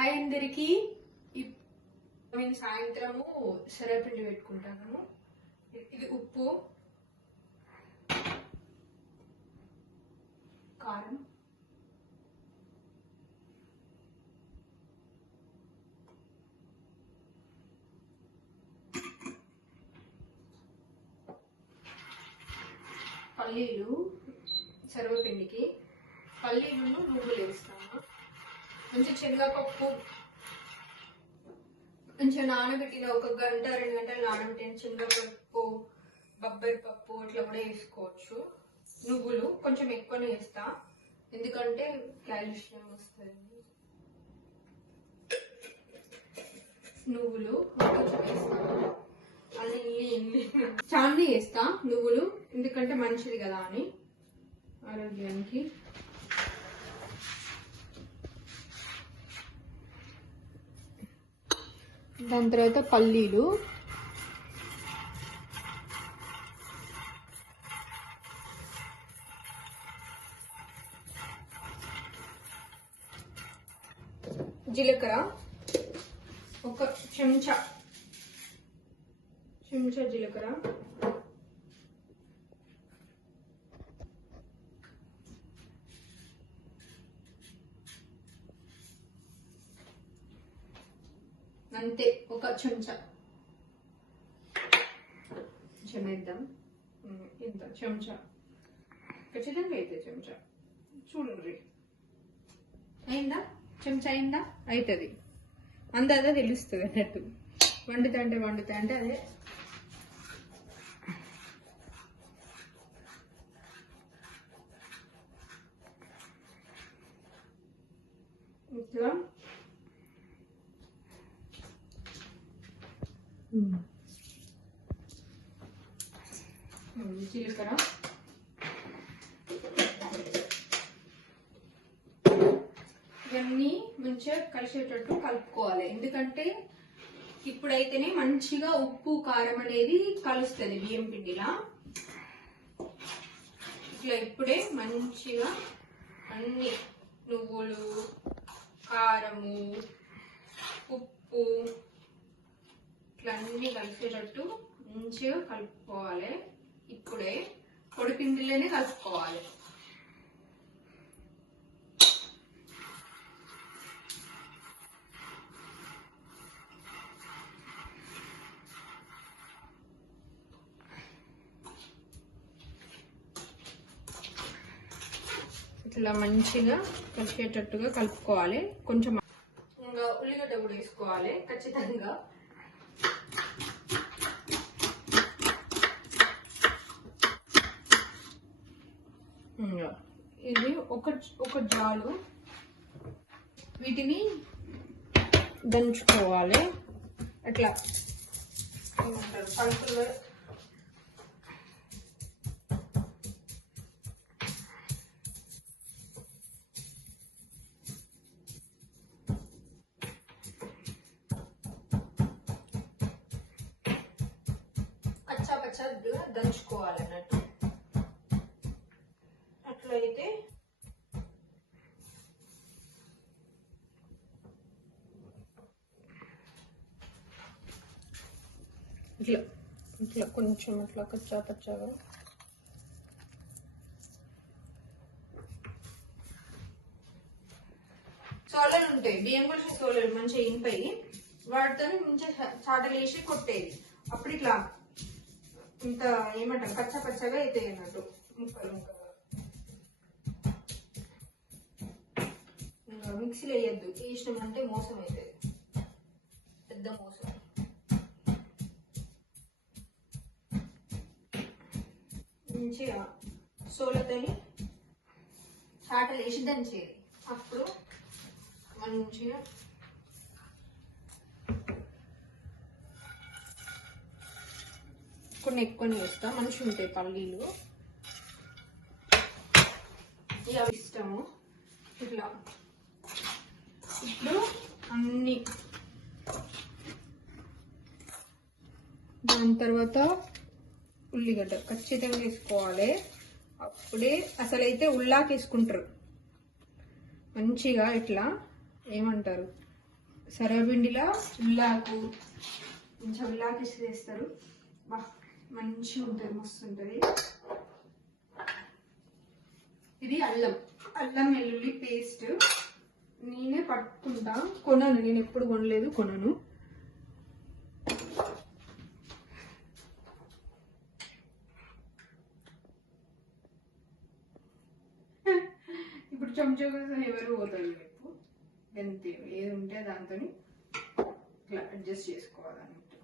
Hi అందరికి నేను సాయంత్రము శరపిండి పెట్టుకుంటాను. ఇది ఉప్పు కారం పల్లీలు శరవపిండికి పల్లీలు నువ్వులు వేస్తాను మంచి శనగపప్పు. కొంచెం నానబెట్టిన ఒక గంట రెండు గంటలు నానబెట్టిన శనగపప్పు బొబ్బరి పప్పు ఇట్లా కూడా వేసుకోవచ్చు. నువ్వులు కొంచెం ఎక్కువనే వేస్తా. ఎందుకంటే కాల్షియం వస్తుంది. నువ్వులు కొంచెం వేస్తాను అన్ని చాందీ వేస్తా నువ్వులు ఎందుకంటే మంచిది కదా అని. ఆరోగ్యానికి. దాని తర్వాత పల్లీలు. జీలకర్ర. ఒక చెంచా. చెంచా జీలకర్ర. అంతే ఒక చెంచా. ఉమ్, ఇంత చెంచా. ఖచ్చితంగా అయితే చెంచా. చూడండి. అయిందా? చెంచా అయిందా? అవుతుంది అందాదా తెలుస్తుంది అన్నట్టు. వండుతా అంటే వండుతా అంటే అదే. ఇట్లా జీలకర్ర ఇవన్నీ మంచిగా కలిసేటట్టు కలుపుకోవాలి. ఎందుకంటే ఇప్పుడైతేనే మంచిగా ఉప్పు కారం అనేది కలుస్తుంది బియ్యం పిండిలా. ఇట్లా ఇప్పుడే మంచిగా అన్ని నువ్వులు కారము ఉప్పు ఇట్లా అన్ని కలిసేటట్టు మంచిగా కలుపుకోవాలి. ఇప్పుడే పొడి పిండిలోనే కలుపుకోవాలి. ఇట్లా మంచిగా కలిసేటట్టుగా కలుపుకోవాలి. కొంచెం ఇంకా ఉల్లిగడ్డ కూడా వేసుకోవాలి ఖచ్చితంగా ఇంకా ఇది ఒక ఒక జాలు వీటిని దంచుకోవాలి. అట్లా. ఏమంటారు? పలుకులు ఇట్లా ఇట్లా కొంచెం అట్లా కచ్చా పచ్చగా సోలలు ఉంటాయి బియ్యం కూడా సోలలు మంచిగా ఇంపయి వాటితో మంచిగా చాటలు వేసి కొట్టేది. అప్పుడు ఇట్లా ఇంత ఏమంటారు పచ్చ పచ్చగా అవుతాయి అన్నట్టు. ముక్కలు ముక్కలు మిక్సీలో వేయద్దు. వేసినామంటే మోసం అవుతుంది పెద్ద మోసం. మంచిగా సోలతోని చాటలు వేసి దంచేది అప్పుడు మంచిగా కొన్ని ఎక్కువనే వేస్తా. మంచిగా ఉంటాయి పల్లీలు. ఇలా ఇష్టము ఇట్లా. ఇప్పుడు అన్ని. దాని తర్వాత ఉల్లిగడ్డ ఖచ్చితంగా వేసుకోవాలి. అప్పుడే అసలైతే ఉల్లాకి వేసుకుంటారు మంచిగా ఇట్లా ఏమంటారు? సరపిండిలా ఉల్లాకు కొంచెం ఉల్లాకి వేస్తారు. బా మంచిగా ఉంటుంది మస్తు ఉంటుంది. ఇది అల్లం. అల్లం వెల్లుల్లి పేస్ట్. నేనే పట్టుకుంటా. కొనను నేను ఎప్పుడు కొనలేదు కొనను ఇప్పుడు చెంచా ఎవరు పోతారు రేపు అంతే ఏది ఉంటే దాంతో ఇట్లా అడ్జస్ట్ చేసుకోవాలన్నట్టు.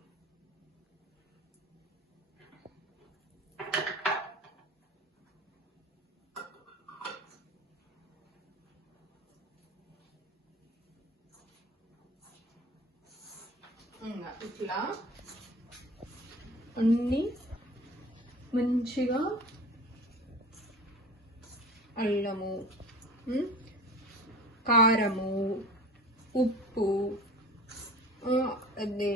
ఇట్లా అన్ని మంచిగా అల్లము కారము ఉప్పు అదే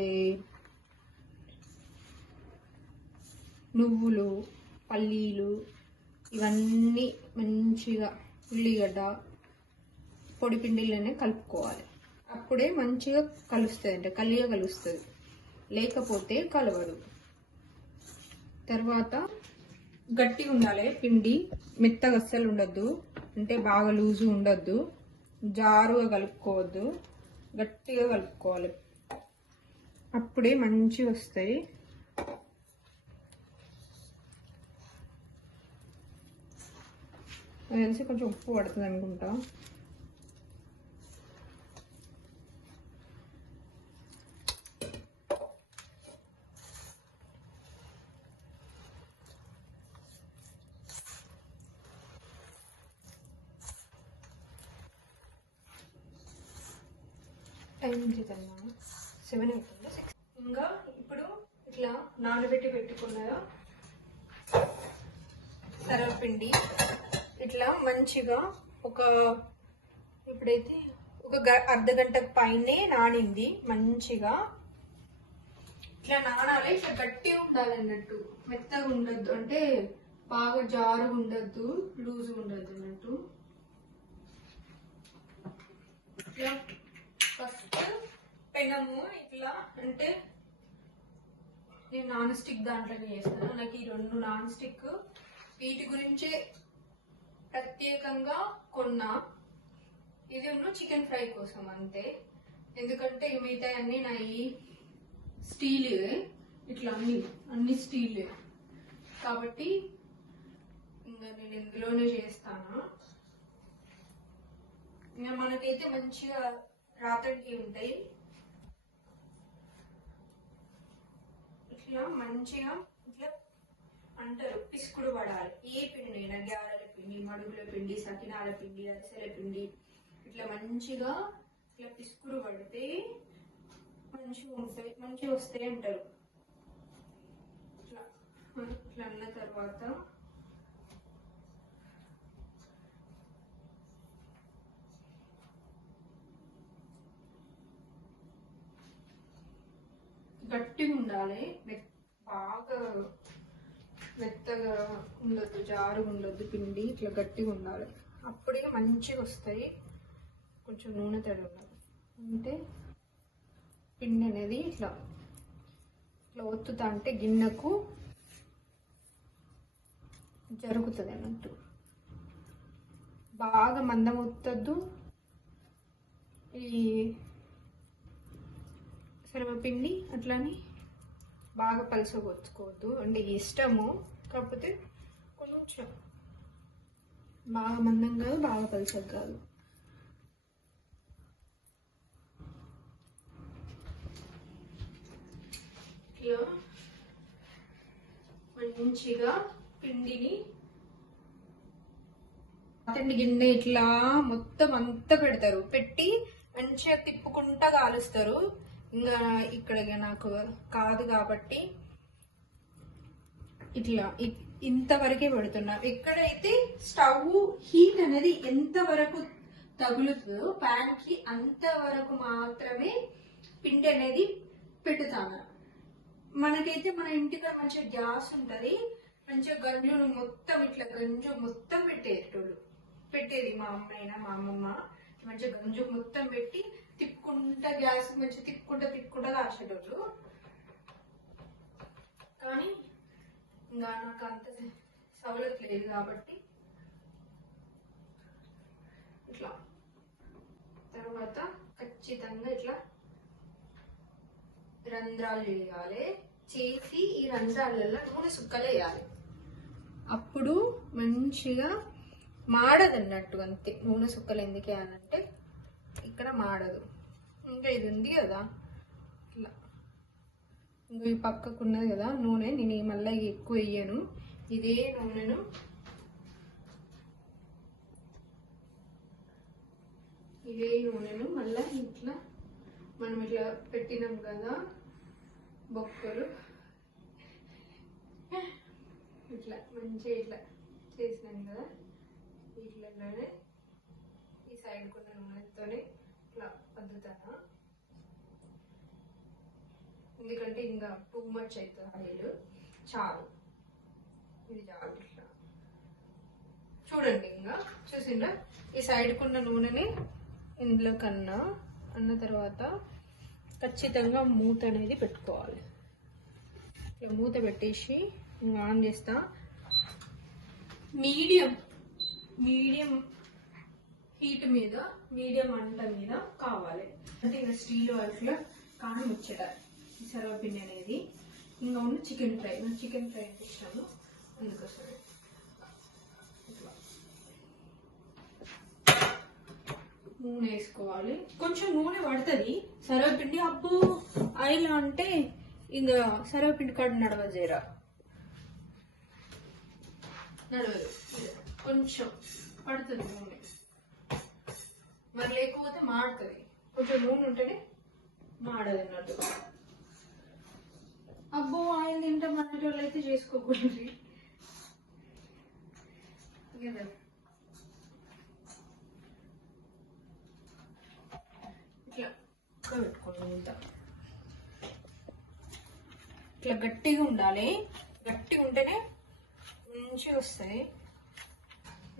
నువ్వులు పల్లీలు ఇవన్నీ మంచిగా ఉల్లిగడ్డ పొడి పిండిలోనే కలుపుకోవాలి. అప్పుడే మంచిగా కలుస్తుంది అంటే కలియ కలుస్తుంది లేకపోతే కలవదు. తర్వాత గట్టిగా ఉండాలి పిండి మెత్తగా అస్సలు ఉండద్దు. అంటే బాగా లూజు ఉండద్దు. జారుగా కలుపుకోవద్దు. గట్టిగా కలుపుకోవాలి. అప్పుడే మంచిగా వస్తాయి. తెలిసి కొంచెం ఉప్పు పడుతుంది అనుకుంటా. టైం చేద్దామా సెవెన్ అవుతుందా సిక్స్ ఇంకా ఇప్పుడు ఇట్లా నానబెట్టి పెట్టుకున్న సరపిండి ఇట్లా మంచిగా ఒక ఇప్పుడైతే ఒక గ- అర్ధ గంట పైనే నానింది మంచిగా. ఇట్లా నానాలి ఇట్లా గట్టిగా ఉండాలి అన్నట్టు. మెత్తగా ఉండద్దు. అంటే బాగా జారు ఉండద్దు లూజ్ ఉండద్దు అన్నట్టు. ఇట్లా ఫస్ట్ పెనము ఇట్లా అంటే నేను నాన్ స్టిక్ దాంట్లోనే చేస్తాను నాకు ఈ రెండు నాన్ స్టిక్ వీటి గురించే ప్రత్యేకంగా కొన్నా. ఇది చికెన్ ఫ్రై కోసం అంతే. ఎందుకంటే మిగతా అన్ని నా ఈ స్టీల్. ఇట్లా అన్ని అన్ని స్టీల్. కాబట్టి ఇంకా నేను ఇందులోనే చేస్తాను. ఇంకా మనకైతే మంచిగా రాతడికి ఉంటాయి. ఇట్లా మంచిగా ఇట్లా అంటారు పిసుకుడు పడాలి. ఏ పిండి అయినా గ్యారల పిండి మడుగుల పిండి సకినాల పిండి అరిసెల పిండి ఇట్లా మంచిగా ఇట్లా పిసుకుడు పడితే మంచిగా ఉంటాయి మంచిగా వస్తాయి అంటారు. ఇట్లా ఇట్లా అన్న తర్వాత గట్టిగా ఉండాలి. మెత్- బాగా మెత్తగా ఉండొద్దు జారు ఉండొద్దు పిండి ఇట్లా గట్టిగా ఉండాలి. అప్పుడే మంచిగా వస్తాయి. కొంచెం నూనె తడి ఉండాలి అంటే పిండి అనేది ఇట్లా ఇట్లా ఒత్తుతా అంటే గిన్నెకు జరుగుతుంది అన్నట్టు. బాగా మందం ఒత్తద్దు ఈ శనగపిండి అట్లానే బాగా పలసగొచ్చుకోవద్దు అంటే ఇష్టము కాకపోతే కొంచెం బాగా మందం కాదు బాగా పలసగా కాదు మంచిగా పిండిని అతని గిన్నె ఇట్లా మొత్తం అంతా పెడతారు. పెట్టి మంచిగా తిప్పుకుంటా కాలుస్తారు. ఇంకా ఇక్కడ నాకు కాదు కాబట్టి ఇట్లా ఇ- ఇంతవరకే పెడుతున్నా. ఎక్కడైతే స్టవ్ హీట్ అనేది ఎంతవరకు తగులుతుందో ప్యాన్కి అంతవరకు మాత్రమే పిండి అనేది పెట్టుతాను మనకైతే మన ఇంటికి మంచిగా గ్యాస్ ఉంటుంది మంచిగా గంజులు మొత్తం ఇట్లా గంజు మొత్తం పెట్టేటోళ్ళు. పెట్టేది మా అమ్మ అయినా మా అమ్మమ్మ మంచిగా గంజు మొత్తం పెట్టి తిప్పుకుంటా గ్యాస్ మంచిగా తిప్పుకుంటా తిప్పుకుంటా రాసేటోళ్ళు కానీ ఇంకా నాకు అంత సవలత్ లేదు కాబట్టి ఇట్లా. తర్వాత ఖచ్చితంగా ఇట్లా రంధ్రాలు చేయాలి చేసి ఈ రంధ్రాలలో నూనె సుక్కలు వేయాలి. అప్పుడు మంచిగా మాడదు అన్నట్టు అంతే. నూనె సుక్కలు ఎందుకు వేయాలంటే ఇక్కడ మాడదు. ఇంకా ఇది ఉంది కదా. ఇట్లా. ఇంకా ఈ పక్కకు ఉన్నది కదా నూనె. నేను మళ్ళీ ఎక్కువ వేయను. ఇదే నూనెను. ఇదే నూనెను. మళ్ళీ ఇట్లా మనం ఇట్లా పెట్టినాం కదా బొక్కలు. ఇట్లా మంచిగా ఇట్లా చేసినాం కదా. ఇట్లనే ఈ సైడ్ కొన్ని నూనెతోనే ఇట్లా అద్దుతాను ఎందుకంటే ఇంకా టూ మచ్ అవుతుంది ఆయిల్ చాలు. ఇది చాలు ఇట్లా చూడండి ఇంకా. చూసిండ్రా? ఈ సైడ్కున్న నూనెని ఇందులో కన్నా అన్న తర్వాత ఖచ్చితంగా మూత అనేది పెట్టుకోవాలి. ఇట్లా మూత పెట్టేసి ఇంకా ఆన్ చేస్తా. మీడియం. మీడియం హీట్ మీద మీడియం మంట మీద కావాలి. అంటే ఇంకా స్టీల్ వర్క్లో కాని ముచ్చట సర్వపిండి అనేది. ఇంకా ఉన్న చికెన్ ఫ్రై నేను చికెన్ ఫ్రై ఇస్తాను అందుకోసం. నూనె వేసుకోవాలి. కొంచెం నూనె పడుతుంది. సర్వపిండి అప్పు ఆయిల్ అంటే ఇంకా సర్వపిండి కాడ నడవదు. జరా నడవదు కొంచెం పడుతుంది నూనె. మరి లేకపోతే మాడుతుంది. కొంచెం నూనె ఉంటేనే మాడదు అన్నట్టు. అబ్బో ఆయిల్ తింటే మన అయితే చేసుకోకూడదు కదా ఇట్లా పెట్టుకోండి ఇంత ఇట్లా గట్టిగా ఉండాలి. గట్టిగా ఉంటేనే మంచిగా వస్తాయి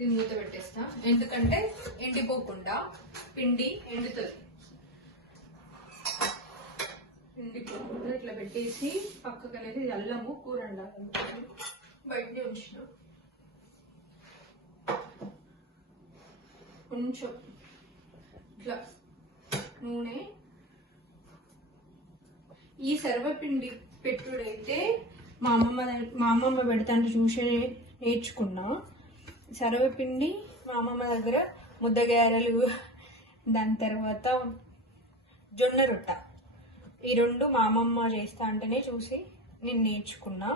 ఇది మూత పెట్టేస్తా. ఎందుకంటే ఎండిపోకుండా పిండి ఎండుతుంది. ఎండిపోకుండా ఇట్లా పెట్టేసి పక్కకు అనేది ఇది అల్లము కూర ఉండాలి బయటనే ఉంచిన. కొంచెం ఇట్లా నూనె. ఈ సర్వపిండి పెట్టుడైతే మా అమ్మమ్మ మా అమ్మమ్మ పెడతాంటే చూసి నేర్చుకున్నా. సర్వపిండి మా అమ్మమ్మ దగ్గర ముద్దగారెలు దాని తర్వాత జొన్న రొట్ట. ఈ రెండు మా అమ్మమ్మ చేస్తా అంటేనే చూసి నేను నేర్చుకున్నా.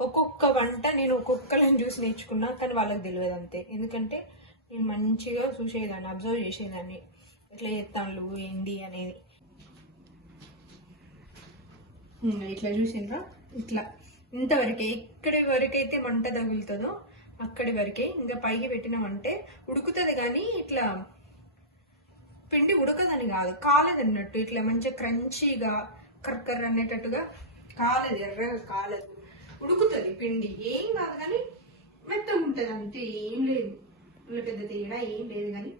ఒక్కొక్క వంట నేను ఒక్కొక్కళ్ళని చూసి నేర్చుకున్నా కానీ వాళ్ళకి తెలియదు అంతే. ఎందుకంటే నేను మంచిగా చూసేదాన్ని అబ్జర్వ్ చేసేదాన్ని. ఎట్లా చేస్తాను ఏంటి అనేది. ఇట్లా చూసిండ్రా? ఇట్లా. ఇంతవరకే ఎక్కడి వరకు అయితే తగులుతుందో అక్కడి వరకే ఇంకా పైకి పెట్టినామంటే ఉడుకుతుంది కానీ ఇట్లా పిండి ఉడకదని కాదు కాలేదు అన్నట్టు. ఇట్లా మంచిగా క్రంచీగా కర్కర్ అనేటట్టుగా కాలేదు ఎర్రగా కాలేదు. ఉడుకుతుంది పిండి. ఏం కాదు కానీ మెత్తగా ఉంటుంది అంతే ఏం లేదు. అందులో పెద్ద తేడా ఏం లేదు కానీ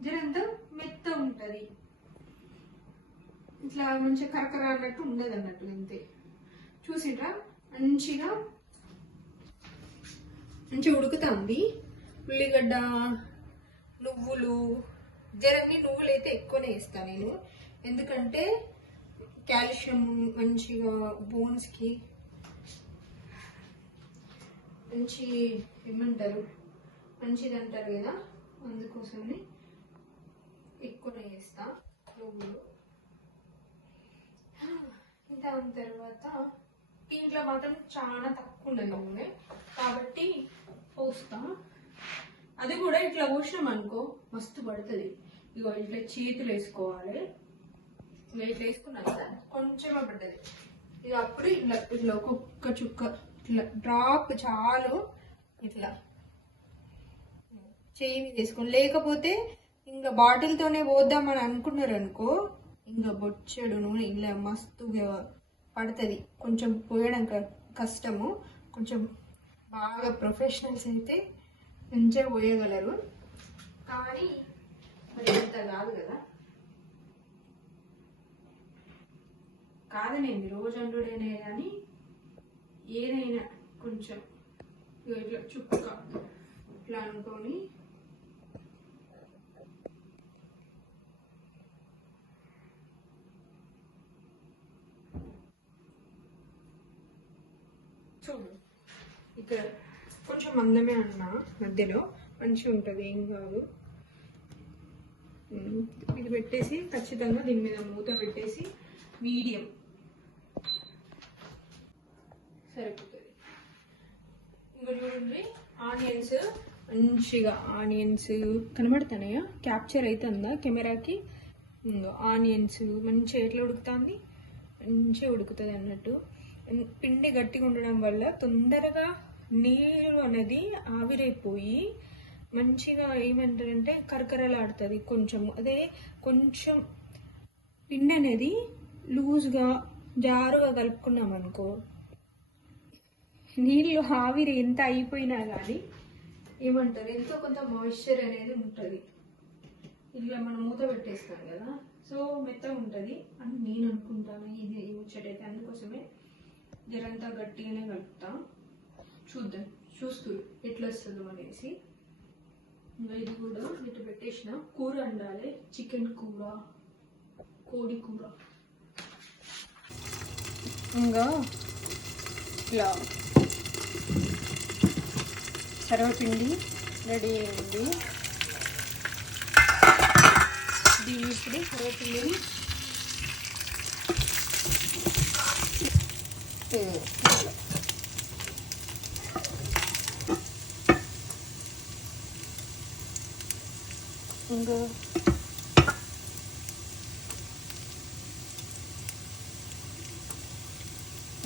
జరంతా మెత్త ఉంటుంది. ఇట్లా మంచిగా కరకర అన్నట్టు ఉండదు అన్నట్టు అంతే. చూసిండ్రా మంచిగా మంచిగా ఉడుకుతుంది ఉల్లిగడ్డ నువ్వులు జరంగి నువ్వులు అయితే ఎక్కువనే వేస్తాను నేను. ఎందుకంటే కాల్షియం మంచిగా బోన్స్కి మంచి ఏమంటారు మంచిది అంటారు కదా అందుకోసమే ఎక్కువనే వేస్తా. నువ్వులు. దాని తర్వాత ఇంట్లో మాత్రం చాలా తక్కువ ఉండదు నూనె కాబట్టి పోస్తాం. అది కూడా ఇట్లా పోసినాం అనుకో మస్తు పడుతుంది. ఇగో ఇట్లా చేతులు వేసుకోవాలి ఇట్లా వేసుకున్నాం కదా కొంచెమే పడుతుంది ఇక అప్పుడు ఇట్లా ఇట్లా ఒక్కొక్క చుక్క ఇట్లా డ్రాప్ చాలు ఇట్లా చేయి మీద లేకపోతే ఇంకా బాటిల్తోనే పోద్దామని అనుకున్నారు అనుకో ఇంకా బొచ్చెడు నూనె ఇలా మస్తుగా పడుతుంది. కొంచెం పోయడం క- కష్టము. కొంచెం బాగా ప్రొఫెషనల్స్ అయితే మంచిగా పోయగలరు. కానీ మరి ఇంత కాదు కదా. కాదనేది రోజు అండుడేనే కానీ ఏదైనా కొంచెం ఇట్లా చుక్క ఇట్లా అనుకొని చూడు ఇక్కడ కొంచెం మందమే అన్న మధ్యలో. మంచిగా ఉంటుంది ఏం కాదు. ఇది పెట్టేసి ఖచ్చితంగా దీని మీద మూత పెట్టేసి మీడియం. సరిపోతుంది. ఇంకా చూడండి ఆనియన్స్ మంచిగా ఆనియన్స్. కనబడుతున్నాయా క్యాప్చర్ అవుతుందా కెమెరాకి? ఆనియన్స్ మంచిగా ఎట్లా ఉడుకుతుంది? మంచిగా ఉడుకుతుంది అన్నట్టు. పిండి గట్టిగా ఉండడం వల్ల తొందరగా నీళ్ళు అనేది ఆవిరైపోయి మంచిగా ఏమంటారంటే కరకరలాడుతుంది కొంచెం అదే కొంచెం పిండి అనేది లూజ్గా జారుగా కలుపుకున్నాం అనుకో నీళ్ళు ఆవిరి ఎంత అయిపోయినా కానీ ఏమంటారు ఎంతో కొంత మాయిశ్చర్ అనేది ఉంటుంది. ఇట్లా మనం మూత పెట్టేస్తాం కదా సో మెత్తగా ఉంటుంది అని నేను అనుకుంటాను. ఇది ముచ్చటైతే అందుకోసమే జరంతా గట్టిగానే కలుపుతాం. చూద్దాం. చూస్తూ ఎట్లా వస్తుందో అనేసి. ఇంకా ఇది కూడా ఇటు పెట్టేసిన. కూర వండాలి చికెన్ కూర కోడి కూర. ఇంకా ఇట్లా సర్వపిండి రెడీ అయింది. దీని ఇప్పుడు సర్వపిండిని ఇట్లా. ఇంకా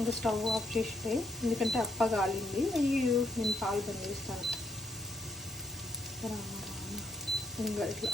ఇంకా స్టవ్ ఆఫ్ చేసి ఎందుకంటే అప్ప కాలింది అయ్యో నేను పాలు బంద్ చేస్తాను. ఇంకా ఇట్లా.